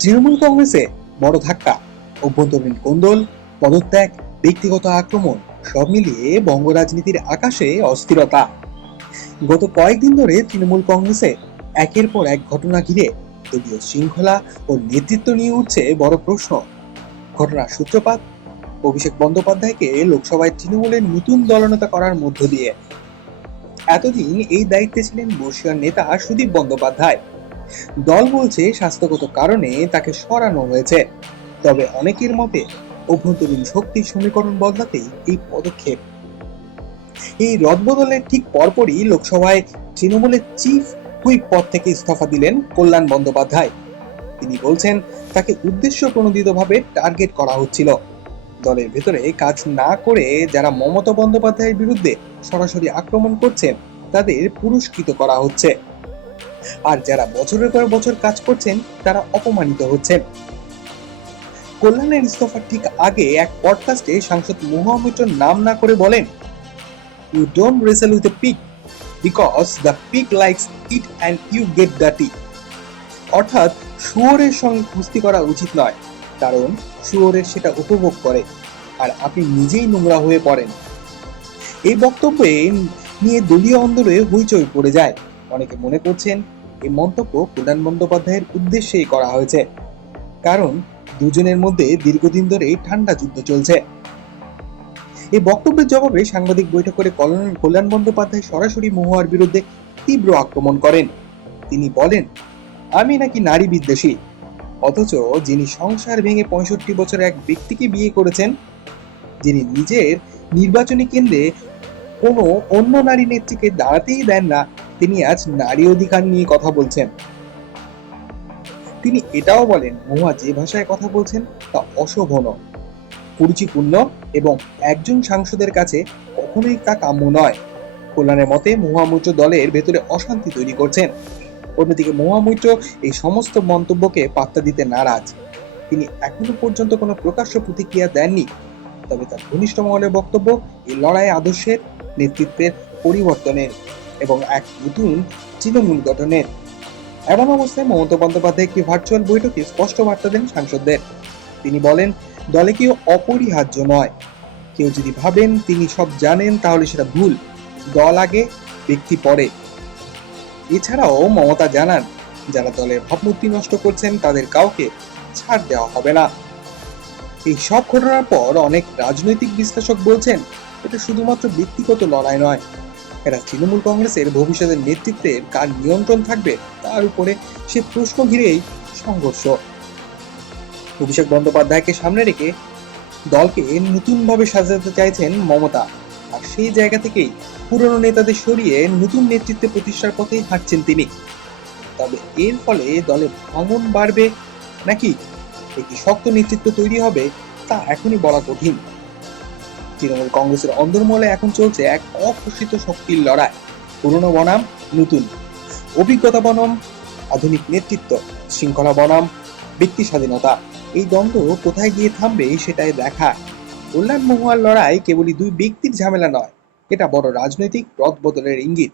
তৃণমূল কংগ্রেসে বড় ধাক্কা, অভ্যন্তরীণ কোন্দল, পদত্যাগ, ব্যক্তিগত আক্রমণ, সব মিলিয়ে বঙ্গ রাজনীতির আকাশে অস্থিরতা। গত কয়েকদিন ধরে তৃণমূল কংগ্রেসে একের পর এক ঘটনা ঘিরে দলীয় শৃঙ্খলা ও নেতৃত্ব নিয়ে উঠছে বড় প্রশ্ন। ঘটনার সূত্রপাত? অভিষেক বন্দ্যোপাধ্যায়কে লোকসভায় তৃণমূলের নতুন দলনেতা করার মধ্য দিয়ে। এতদিন এই দায়িত্বে ছিলেন বর্ষীয় নেতা সুদীপ বন্দ্যোপাধ্যায়। দল বলছে স্বাস্থ্যগত কারণে তাকে সরানো হয়েছে। তবে অনেকের মতে অভ্যন্তরীণ শক্তির সমীকরণ বদলাতেই এই পদক্ষেপ। এই রদবদলের ঠিক পরপরই লোকসভায় তৃণমূলের চিফ হুইপ পদ থেকে ইস্তফা দিলেন কল্যাণ বন্দ্যোপাধ্যায়। তিনি বলছেন, তাকে উদ্দেশ্য প্রণোদিতভাবে টার্গেট করা হচ্ছিল। দলের ভেতরে কাজ না করে যারা মমতা বন্দ্যোপাধ্যায়ের বিরুদ্ধে সরাসরি আক্রমণ করছেন তাদের পুরস্কৃত করা হচ্ছে। আর যারা বছরের পর বছর কাজ করছেন, তারা অপমানিত হচ্ছেন। কল্যাণের ইস্তফার ঠিক আগে এক পডকাস্টে সাংসদ মোহাম্মদ নাম না করে বলেন you don't wrestle with a pig because the pig likes it and you get ডাটি অর্থাৎ, শুয়োরের সঙ্গে কুস্তি করা উচিত নয়, কারণ শুয়োরের সেটা উপভোগ করে, আর আপনি নিজেই নোংরা হয়ে পড়েন। এই বক্তব্যে নিয়ে দলীয় অন্দরে হইচই পড়ে যায়। অনেকে মনে করছেন এই মন্তব্য কল্যাণ বন্দ্যোপাধ্যায়ের উদ্দেশ্যেই করা হয়েছে। কারণ দুজনের মধ্যে দীর্ঘদিন ধরে ঠান্ডা যুদ্ধ চলছে। এই বক্তব্যের জবাবে সাংবাদিক বৈঠক করে কল্যাণ বন্দ্যোপাধ্যায় সরাসরি মহুয়ার বিরুদ্ধে তীব্র আক্রমণ করেন। তিনি বলেন, আমি নাকি নারী বিদ্বেষী। অথচ যিনি সংসার ভেঙে পঁয়ষট্টি বছর এক ব্যক্তিকে বিয়ে করেছেন, যিনি নিজের নির্বাচনী কেন্দ্রে কোনো অন্য নারী নেত্রীকে দাঁড়াতেই দেন না তিনি আজ নারী অধিকার নিয়ে কথা বলছেন। তিনি এটাও বলেন, মহুয়া যে ভাষায় কথা বলছেন তা অশোভন। কুরুচিপূর্ণ এবং একজন সাংসদের কাছে কখনোই তা কাম্য নয়। কল্যাণের মতে মহামৈত্র দলের ভেতরে অশান্তি তৈরি করছেন। অন্যদিকে মহামৈত্র এই সমস্ত মন্তব্যকে পাত্তা দিতে নারাজ। তিনি এখনও পর্যন্ত কোনো প্রকাশ্য প্রতিক্রিয়া দেননি। তবে তার ঘনিষ্ঠ মহলের বক্তব্য, এই লড়াই আদর্শের নেতৃত্বের পরিবর্তনের। এবং এক নতুন তৃণমূল গঠনের। এমন অবস্থায় মমতা বন্দ্যোপাধ্যায় একটি ভার্চুয়াল বৈঠকে স্পষ্ট বার্তা দেন সাংসদদের। তিনি বলেন, দলে কেউ অপরিহার্য নয়। কেউ যদি ভাবেন তিনি সব জানেন, তাহলে সেটা ভুল। দল আগে, ব্যক্তি পরে। এছাড়াও মমতা জানান, যারা দলের ভাবমূর্তি নষ্ট করছেন, তাদের কাউকে ছাড় দেওয়া হবে না। এই সব ঘটনার পর অনেক রাজনৈতিক বিশ্লেষক বলছেন, এটা শুধুমাত্র ব্যক্তিগত লড়াই নয়। এরা তৃণমূল কংগ্রেসের ভবিষ্যতের নেতৃত্বের কার নিয়ন্ত্রণ থাকবে, তার উপরে সে প্রশ্ন ঘিরেই সংঘর্ষ। অভিষেক বন্দ্যোপাধ্যায়কে সামনে রেখে দলকে নতুনভাবে সাজাতে চাইছেন মমতা। আর সেই জায়গা থেকেই পুরনো নেতাদের সরিয়ে নতুন নেতৃত্বে প্রতিষ্ঠার পথেই হাঁটছেন তিনি। তবে এর ফলে দলে ভাঙন বাড়বে নাকি? একটি শক্ত নেতৃত্ব তৈরি হবে, তা এখনই বলা কঠিন। তৃণমূল কংগ্রেসের অন্দরমহলে এখন চলছে এক অঘোষিত শক্তির লড়াই। পুরনো বনাম, নতুন। অভিজ্ঞতা বনাম, আধুনিক নেতৃত্ব, শৃঙ্খলা বনাম, ব্যক্তি স্বাধীনতা। এই দ্বন্দ্ব কোথায় গিয়ে থামবে সেটাই দেখা। কল্যাণ মহুয়ার লড়াই কেবলই দুই ব্যক্তির ঝামেলা নয়, এটা বড় রাজনৈতিক রদ বদলের ইঙ্গিত।